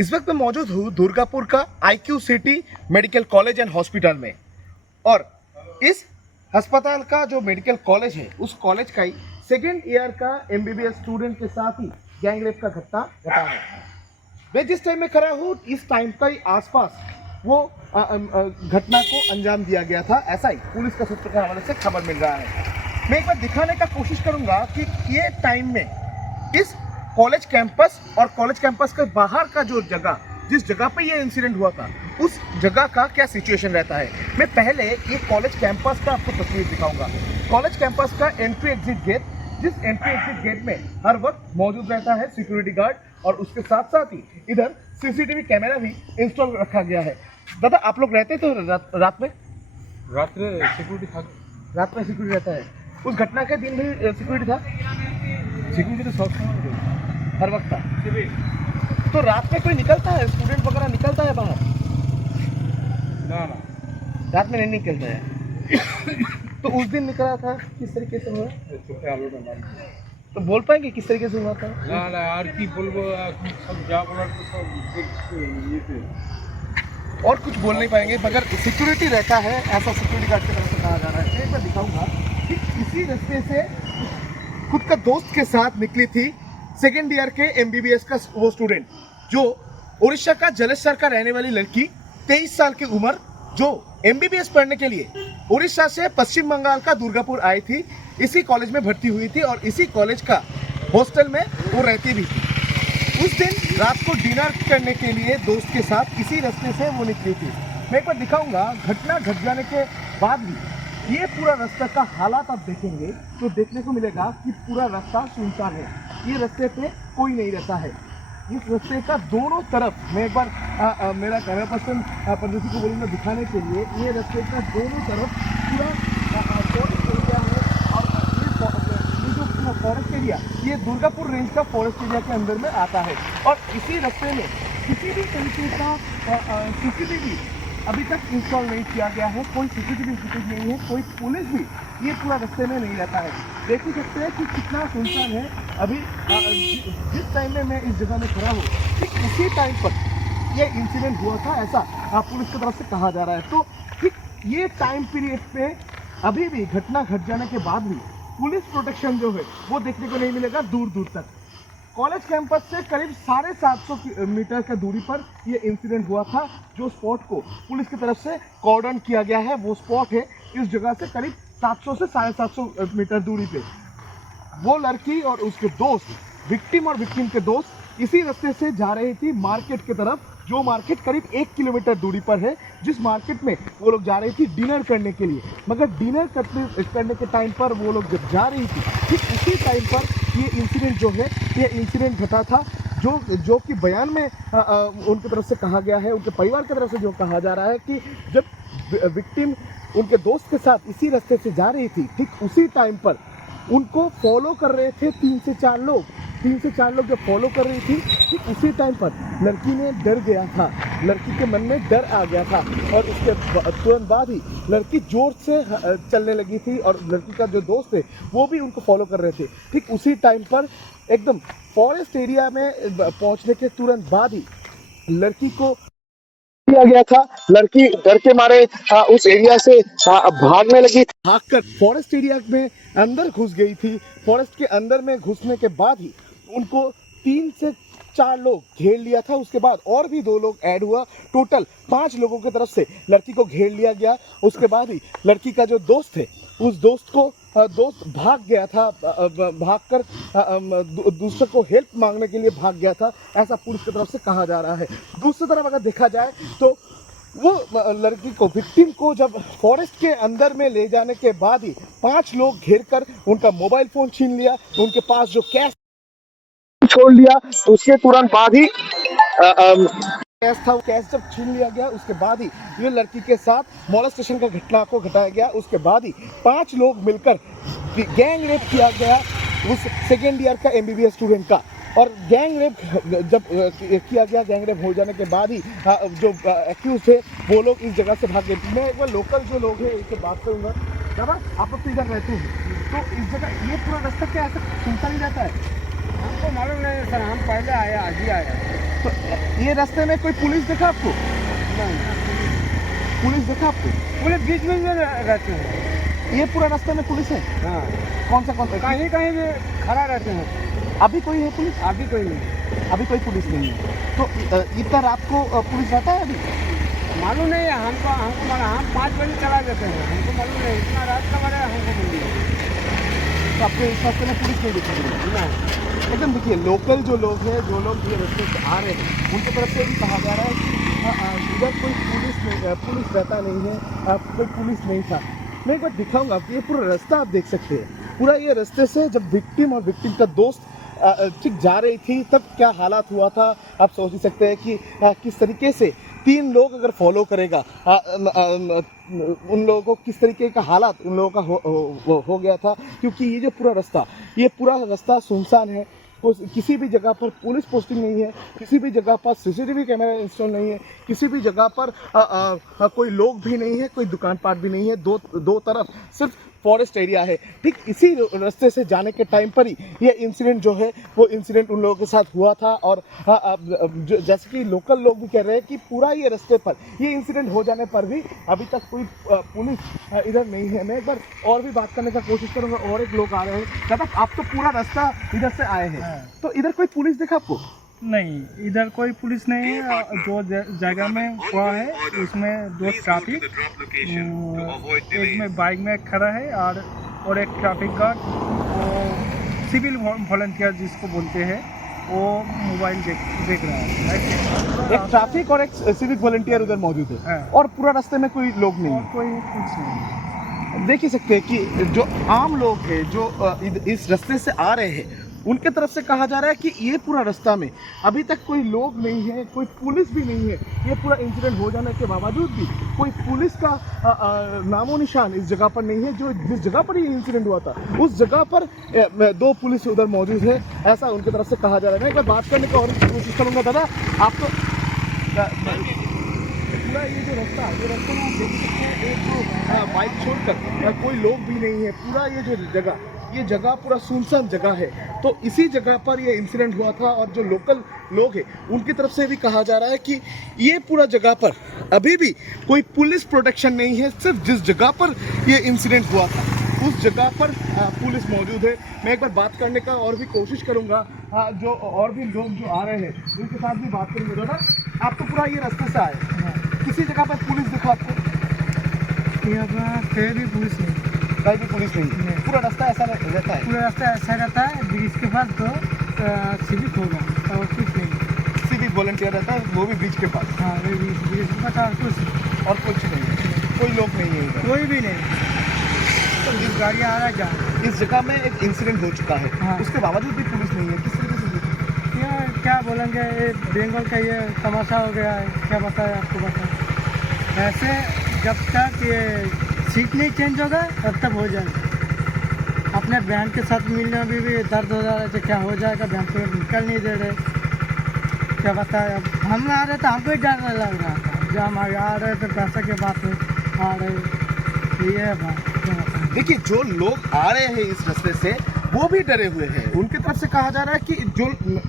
इस वक्त मैं मौजूद हूँ दुर्गापुर का IQ city medical college and hospital में। और इस अस्पताल का जो मेडिकल कॉलेज है उस कॉलेज का ही सेकेंड ईयर का MBBS स्टूडेंट के साथ ही गैंग रेप का घटना घटा है। मैं जिस टाइम में खड़ा हूँ इस टाइम का ही आसपास वो घटना को अंजाम दिया गया था, ऐसा ही पुलिस का सूत्र के हवाले से खबर मिल रहा है। मैं एक बार दिखाने का कोशिश करूंगा कि ये टाइम में इस कॉलेज कैंपस और कॉलेज कैंपस के बाहर का जो जगह, जिस जगह पे ये इंसिडेंट हुआ था, उस जगह का क्या सिचुएशन रहता है। मैं पहले ये कॉलेज कैंपस का आपको तस्वीर दिखाऊंगा। कॉलेज कैंपस का एंट्री एग्जिट गेट, जिस एंट्री एग्जिट गेट में हर वक्त मौजूद रहता है सिक्योरिटी गार्ड, और उसके साथ साथ ही इधर CCTV कैमरा भी इंस्टॉल रखा गया है। दादा, आप लोग रहते तो रात में सिक्योरिटी था। रात में सिक्योरिटी रहता है? उस घटना के दिन भी सिक्योरिटी था? सिक्योरिटी तो सब हर वक्त था। तो रात में कोई निकलता है, स्टूडेंट वगैरह निकलता है बाहर? ना रात में नहीं निकलता है। तो उस दिन निकला था, किस तरीके से हुआ? तो बोल पाएंगे किस तरीके से हुआ था? ना यार की बोलबो, सब जा बोला तो सब ये थे। और कुछ बोल नहीं पाएंगे, मगर सिक्योरिटी रहता है, ऐसा सिक्योरिटी गार्ड की तरफ से कहा जा रहा है। एक बार दिखाऊंगा कि इसी रास्ते से खुद का दोस्त के साथ निकली थी सेकेंड ईयर के MBBS का वो स्टूडेंट, जो उड़ीसा का जलेसर का रहने वाली लड़की, 23 साल की उम्र, जो MBBS पढ़ने के लिए उड़ीसा से पश्चिम बंगाल का दुर्गापुर आई थी। इसी कॉलेज में भर्ती हुई थी और इसी कॉलेज का हॉस्टल में वो रहती भी थी। उस दिन रात को डिनर करने के लिए दोस्त के साथ इसी रास्ते से वो निकली थी। मैं एक बार दिखाऊंगा। घटना घट जाने के बाद भी ये पूरा रास्ता का हालात आप देखेंगे तो देखने को मिलेगा कि पूरा रास्ता सुनसान है। ये रास्ते पे कोई नहीं रहता है। इस रास्ते का दोनों तरफ, मैं एक बार मेरा कैमरा पर्सन प्रदर्शी को बोलूँगा दिखाने के लिए, ये रास्ते का दोनों तरफ पूरा फॉरेस्ट एरिया है। और ये जो फॉरेस्ट एरिया, ये दुर्गापुर रेंज का फॉरेस्ट एरिया के अंदर में आता है। और इसी रास्ते में किसी भी तरीके का CCTV अभी तक इंस्टॉल नहीं किया गया है। कोई CCTV फुटेज नहीं है, कोई पुलिस भी ये पूरा रास्ते में नहीं रहता है। देख ही सकते हैं कि कितना सुनसान है। अभी जिस टाइम में मैं इस जगह में खड़ा हूँ, ठीक उसी टाइम पर ये इंसिडेंट हुआ था, ऐसा पुलिस की तरफ से कहा जा रहा है। तो ठीक ये टाइम पीरियड पे अभी भी घटना घट जाने के बाद भी पुलिस प्रोटेक्शन जो है वो देखने को नहीं मिलेगा दूर दूर तक। कॉलेज कैंपस से करीब 750 मीटर की दूरी पर ये इंसिडेंट हुआ था। जो स्पॉट को पुलिस की तरफ से कॉर्डन किया गया है, वो स्पॉट है इस जगह से करीब 700 से 750 मीटर दूरी पे। वो लड़की और उसके दोस्त, विक्टिम और विक्टिम के दोस्त, इसी रास्ते से जा रही थी मार्केट की तरफ, जो मार्केट करीब 1 किलोमीटर दूरी पर है। जिस मार्केट में वो लोग जा रही थी डिनर करने के लिए, मगर डिनर करने के टाइम पर वो लोग जब जा रही थी, ठीक उसी टाइम पर ये इंसिडेंट जो है, ये इंसिडेंट घटा था। जो कि बयान में उनकी तरफ से कहा गया है, उनके परिवार की तरफ से जो कहा जा रहा है कि जब विक्टिम उनके दोस्त के साथ इसी रास्ते से जा रही थी, ठीक उसी टाइम पर उनको फॉलो कर रहे थे 3 से 4 लोग। 3 से 4 लोग जब फॉलो कर रही थी, ठीक उसी टाइम पर लड़की ने डर गया था, लड़की के मन में डर आ गया था। और उसके तुरंत बाद ही लड़की जोर से चलने लगी थी और लड़की का जो दोस्त है वो भी उनको फॉलो कर रहे थे। ठीक उसी टाइम पर एकदम फॉरेस्ट एरिया में पहुंचने के तुरंत बाद ही लड़की को किया गया था। लड़की डर के मारे उस एरिया से भागने लगी। भागकर फॉरेस्ट एरिया में अंदर घुस गई थी। फॉरेस्ट के अंदर में घुसने के बाद ही उनको 3 से 4 लोग घेर लिया था। उसके बाद और भी 2 लोग ऐड हुआ, टोटल 5 लोगों की तरफ से लड़की को घेर लिया गया। उसके बाद ही लड़की का जो दोस्त है, उस दोस्त को दोस्त भाग गया था, भागकर दूसरे को हेल्प मांगने के लिए भाग गया था, ऐसा पुलिस की तरफ से कहा जा रहा है। दूसरी तरफ अगर देखा जाए तो वो लड़की को, विक्टिम को जब फॉरेस्ट के अंदर में ले जाने के बाद ही 5 लोग घेर कर उनका मोबाइल फ़ोन छीन लिया, उनके पास जो कैश छोड़ लिया। उसके तुरंत बाद ही कैश था, वो कैश जब छीन लिया गया, उसके बाद ही ये लड़की के साथ मोलेस्टेशन का घटना को घटाया गया। उसके बाद ही 5 लोग मिलकर गैंग रेप किया गया उस सेकेंड ईयर का MBBS स्टूडेंट का। और गैंग रेप जब किया गया, गैंग रेप हो जाने के बाद ही जो एक्यूज थे वो लोग इस जगह से भाग गए। मैं एक बार लोकल जो लोग हैं इनसे बात करूँगा। दादा, आप लोग तो इधर रहते हैं, तो इस जगह ये पूरा रास्ता क्या ऐसा सुनता नहीं रहता है? हमको मालूम नहीं सर, हम पहले आए, आज ही आए। तो ये रास्ते में कोई पुलिस देखा आपको? नहीं, पुलिस देखा आपको? पूरे बीच में रहते हैं। ये पूरा रास्ते में पुलिस है? हाँ, कौन सा कहीं कहीं भी खड़ा रहते हैं। अभी कोई है पुलिस? अभी कोई नहीं, अभी कोई पुलिस नहीं है। तो इतना रात को पुलिस रहता है अभी? मालूम नहीं है हमको। हम 5 बजे चला देते हैं, हमको मालूम नहीं इतना रात का बड़ा हमको मालूम नहीं। तो आपके इस रास्ते में पुलिस नहीं दिख रही? ना, एकदम देखिए, लोकल जो लोग हैं, जो लोग ये रास्ते से आ रहे हैं, उनकी तरफ से भी कहा जा रहा है कि इधर कोई पुलिस रहता नहीं है, कोई पुलिस नहीं था। मैं एक बार दिखाऊंगा आपको, ये पूरा रास्ता आप देख सकते हैं। पूरा ये रास्ते से जब विक्टिम और विक्टिम का दोस्त ठीक जा रही थी, तब क्या हालात हुआ था आप सोच ही सकते हैं कि किस तरीके से 3 लोग अगर फॉलो करेगा उन लोगों को किस तरीके का हालात उन लोगों का हो गया था। क्योंकि ये पूरा रास्ता सुनसान है। किसी भी जगह पर पुलिस पोस्टिंग नहीं है, किसी भी जगह पर सीसीटीवी कैमरा इंस्टॉल नहीं है, किसी भी जगह पर कोई लोग भी नहीं है, कोई दुकान पाट भी नहीं है। दो तरफ सिर्फ फॉरेस्ट एरिया है। ठीक इसी रास्ते से जाने के टाइम पर ही ये इंसिडेंट जो है वो इंसिडेंट उन लोगों के साथ हुआ था। और जैसे कि लोकल लोग भी कह रहे हैं कि पूरा ये रास्ते पर ये इंसिडेंट हो जाने पर भी अभी तक कोई पुलिस इधर नहीं है। मैं एक बार और भी बात करने का कोशिश करूँगा। और एक लोग आ रहे हैं। दादा, आप तो पूरा रास्ता इधर से आए हैं, तो इधर कोई पुलिस देखा आपको? नहीं, इधर कोई पुलिस नहीं है। जो जगह में हुआ है उसमें 2 ट्रैफिक, एक में बाइक में खड़ा है और एक ट्रैफिक गार्ड, वो सिविल वॉलंटियर जिसको बोलते हैं, वो मोबाइल देख रहा है। एक ट्रैफिक और एक सिविक वॉलंटियर उधर मौजूद है। हाँ। और पूरा रास्ते में कोई लोग नहीं और है। कोई कुछ नहीं। देख ही सकते हैं कि जो आम लोग हैं, जो इस रास्ते से आ रहे हैं, उनके तरफ से कहा जा रहा है कि ये पूरा रास्ता में अभी तक कोई लोग नहीं है, कोई पुलिस भी नहीं है। ये पूरा इंसिडेंट हो जाने के बावजूद भी कोई पुलिस का नामो निशान इस जगह पर नहीं है। जो जिस जगह पर ये इंसिडेंट हुआ था उस जगह पर 2 पुलिस उधर मौजूद है, ऐसा उनकी तरफ से कहा जा रहा है। मैं एक बार बात करने की और कोशिश करूँगा। दादा, आप तो पूरा ये जो रास्ता में आप देख सकते हैं, एक जो बाइक छोड़कर कोई लोग भी नहीं है। पूरा ये जगह पूरा सुनसान जगह है। तो इसी जगह पर ये इंसिडेंट हुआ था। और जो लोकल लोग हैं उनकी तरफ से भी कहा जा रहा है कि ये पूरा जगह पर अभी भी कोई पुलिस प्रोटेक्शन नहीं है। सिर्फ जिस जगह पर ये इंसिडेंट हुआ था उस जगह पर पुलिस मौजूद है। मैं एक बार बात करने का और भी कोशिश करूँगा। जो और भी लोग जो आ रहे हैं उनके साथ भी बात करेंगे। दादा, आप तो पूरा ये रास्ते से आए, किसी जगह पर पुलिस दिखा आपको? यहाँ पर कहीं भी पुलिस नहीं, कहीं भी पुलिस नहीं। पूरा रास्ता ऐसा रहता है? पूरा रास्ता ऐसा रहता है। ब्रिज के पास 2 सिविक होगा और कुछ नहीं। सिविक वॉलंटियर रहता है, वो भी बीच के पास, हाँ, ब्रिज के पास और कुछ और कुछ नहीं है। कोई लोग नहीं है इधर। कोई भी नहीं। तो इस गाड़ी आ रहा है क्या? इस जगह में एक इंसिडेंट हो चुका है, हाँ। उसके बावजूद भी पुलिस नहीं है। किस तरीके से देखते यार क्या बोलेंगे, ये बंगाल का ये तमाशा हो गया है। क्या बताएं आपको, बताएं। ऐसे जब तक ये सीट नहीं चेंज होगा तब तक हो जाएगा। अपने बहन के साथ मिलने में भी दर्द हो जा रहा है। तो क्या हो जाएगा, बहन को निकल नहीं दे रहे। क्या बताएं, अब हम आ रहे तो हमको ही डर लग रहा था। जब हम आ रहे तो पैसा की बात है, आ रहे, ये है बात। क्या बताएं। देखिए, जो लोग आ रहे हैं इस रास्ते से वो भी डरे हुए हैं। उनकी तरफ से कहा जा रहा है कि जो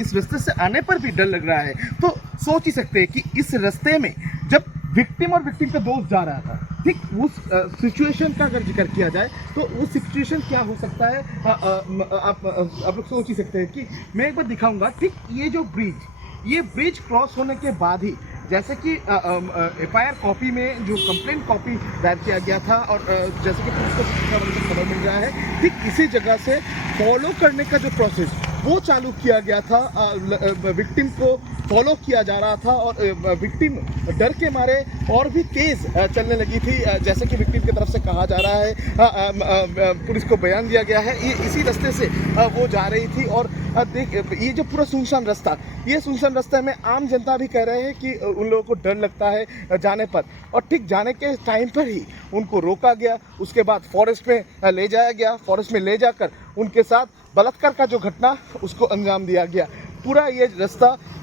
इस रास्ते से आने पर भी डर लग रहा है। तो सोच ही सकते हैं कि इस रास्ते में जब विक्टिम और विक्टिम का दोस्त जा रहा था, ठीक उस सिचुएशन का अगर जिक्र किया जाए तो वो सिचुएशन क्या हो सकता है, आप लोग सोच ही सकते हैं। कि मैं एक बार दिखाऊंगा। ठीक ये ब्रिज क्रॉस होने के बाद ही, जैसे कि FIR कॉपी में जो कंप्लेंट कॉपी दायर किया गया था, और जैसे कि पुलिस को खबर मिल रहा है, ठीक इसी जगह से फॉलो करने का जो प्रोसेस वो चालू किया गया था। विक्टिम को फॉलो किया जा रहा था और विक्टिम डर के मारे और भी तेज़ चलने लगी थी। जैसे कि विक्टिम की तरफ से कहा जा रहा है, पुलिस को बयान दिया गया है, ये इसी रास्ते से वो जा रही थी। और ये जो पूरा सुनसान रास्ता में आम जनता भी कह रहे हैं कि उन लोगों को डर लगता है जाने पर। और ठीक जाने के टाइम पर ही उनको रोका गया, उसके बाद फॉरेस्ट में ले जाया गया। फॉरेस्ट में ले जाकर उनके साथ बलात्कार का जो घटना उसको अंजाम दिया गया। पूरा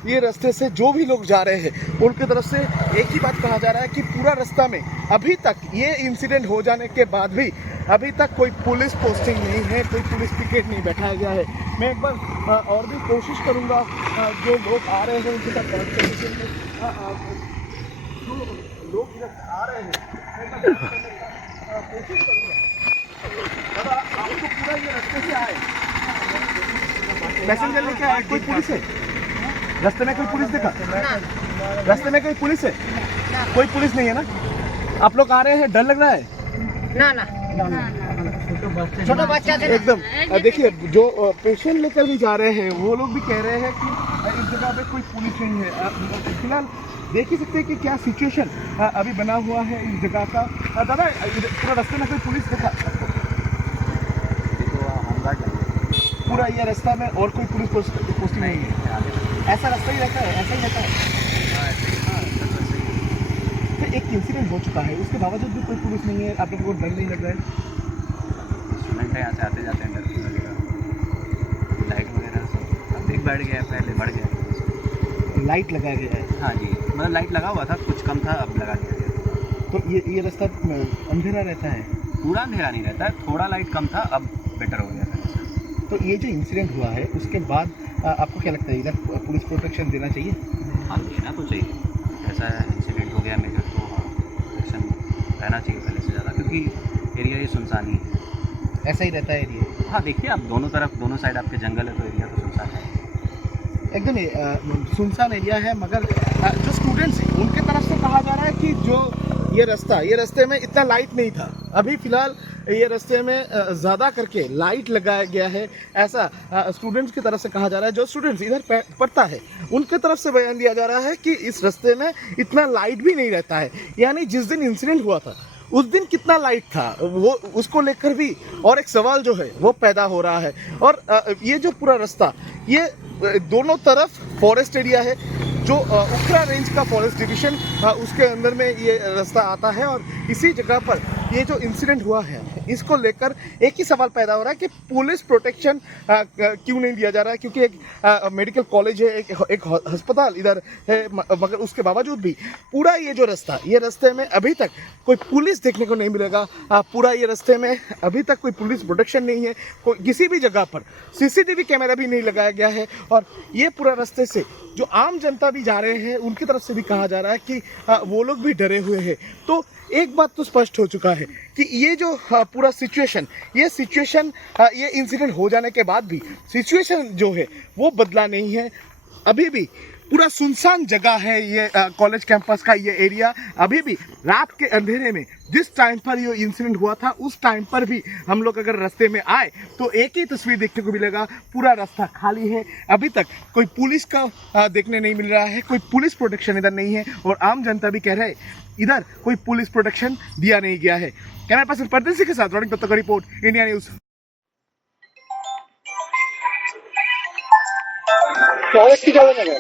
ये रास्ते से जो भी लोग जा रहे हैं उनकी तरफ से एक ही बात कहा जा रहा है कि पूरा रास्ता में अभी तक ये इंसिडेंट हो जाने के बाद भी अभी तक कोई पुलिस पोस्टिंग नहीं है, कोई पुलिस पिकेट नहीं बैठाया गया है। मैं एक बार और भी कोशिश करूँगा जो लोग आ रहे हैं उनके साथ बात करने के लिए। जो लोग इधर आ रहे हैं मैं एक बार बात करने का कोशिश करूँगा। दादा, आप तो पूरा ये रास्ते से आए, पैसेंजर लेके आए, कोई पुलिस है रास्ते में? कोई पुलिस देखा रास्ते में? कोई पुलिस है? कोई पुलिस नहीं है ना? आप लोग आ रहे हैं, डर लग रहा है? ना ना छोटा बच्चा थे ना। एकदम देखिए, जो पेशेंट लेकर भी जा रहे हैं वो लोग भी कह रहे हैं कि इस जगह पे कोई पुलिस नहीं है। फिलहाल देख ही सकते हैं कि क्या सिचुएशन अभी बना हुआ है इस जगह का। दादा, पूरा रास्ते में कोई पुलिस देखा? पूरा ये रास्ता में और कोई पुलिस पोस्टिंग नहीं है? ऐसा रास्ता ही रहता है? ऐसा ही रहता है? तो एक इंसिडेंट हो चुका है, उसके बावजूद भी कोई पुलिस नहीं है, आप लोगों को डर नहीं लग रहा है? स्टूडेंट है, यहाँ से आते जाते हैं, डर नहीं लगेगा। लाइट वगैरह सब अब देख बढ़ गया है, पहले बढ़ गया। लाइट लगाया गया है? हाँ जी, मतलब लाइट लगा हुआ था, कुछ कम था, अब लगा दिया गया। तो ये रास्ता अंधेरा रहता है? पूरा अंधेरा नहीं रहता है, थोड़ा लाइट कम था, अब बेटर हो गया था। तो ये जो इंसिडेंट हुआ है उसके बाद आपको क्या लगता है, इधर पुलिस प्रोटेक्शन देना चाहिए? हाँ, देना तो चाहिए। ऐसा इंसिडेंट हो गया मेजर, तो प्रोटेक्शन रहना चाहिए पहले से ज़्यादा, क्योंकि एरिया ये सुनसान ही है। ऐसा ही रहता है एरिया? हाँ, देखिए आप दोनों तरफ, दोनों साइड आपके जंगल है, तो एरिया तो सुनसान है। एकदम सुनसान एरिया है, मगर जो स्टूडेंट्स हैं उनके तरफ से कहा जा रहा है कि जो ये रास्ते में इतना लाइट नहीं था। अभी फ़िलहाल ये रास्ते में ज़्यादा करके लाइट लगाया गया है, ऐसा स्टूडेंट्स की तरफ से कहा जा रहा है। जो स्टूडेंट्स इधर पढ़ता है उनके तरफ से बयान दिया जा रहा है कि इस रास्ते में इतना लाइट भी नहीं रहता है। यानी जिस दिन इंसिडेंट हुआ था उस दिन कितना लाइट था, वो उसको लेकर भी और एक सवाल जो है वो पैदा हो रहा है। और ये जो पूरा रास्ता, ये दोनों तरफ फॉरेस्ट एरिया है, जो उखरा रेंज का फॉरेस्ट डिवीजन उसके अंदर में ये रास्ता आता है। और इसी जगह पर ये जो इंसिडेंट हुआ है इसको लेकर एक ही सवाल पैदा हो रहा है कि पुलिस प्रोटेक्शन क्यों नहीं दिया जा रहा है, क्योंकि एक मेडिकल कॉलेज है, एक अस्पताल इधर है, मगर उसके बावजूद भी पूरा ये जो रास्ता, ये रास्ते में अभी तक कोई पुलिस देखने को नहीं मिलेगा। पूरा ये रास्ते में अभी तक कोई पुलिस प्रोटेक्शन नहीं है, कोई किसी भी जगह पर CCTV कैमरा भी नहीं लगाया गया है। और ये पूरा रास्ते से जो आम जनता भी जा रहे हैं उनकी तरफ से भी कहा जा रहा है कि वो लोग भी डरे हुए हैं। तो एक बात तो स्पष्ट हो चुका है कि ये जो पूरा सिचुएशन, ये इंसिडेंट हो जाने के बाद भी सिचुएशन जो है वो बदला नहीं है। अभी भी पूरा सुनसान जगह है ये कॉलेज कैंपस का ये एरिया। अभी भी रात के अंधेरे में जिस टाइम पर ये इंसिडेंट हुआ था उस टाइम पर भी हम लोग अगर रास्ते में आए तो एक ही तस्वीर देखने को मिलेगा, पूरा रास्ता खाली है। अभी तक कोई पुलिस का देखने नहीं मिल रहा है, कोई पुलिस प्रोटेक्शन इधर नहीं है। और आम जनता भी कह रहे हैं इधर कोई पुलिस प्रोटेक्शन दिया नहीं गया है। कैमरा पर्सन परदेसी के साथ रॉनिंग दत्ता का रिपोर्ट, इंडिया न्यूज। फॉरेस्ट की जगह है।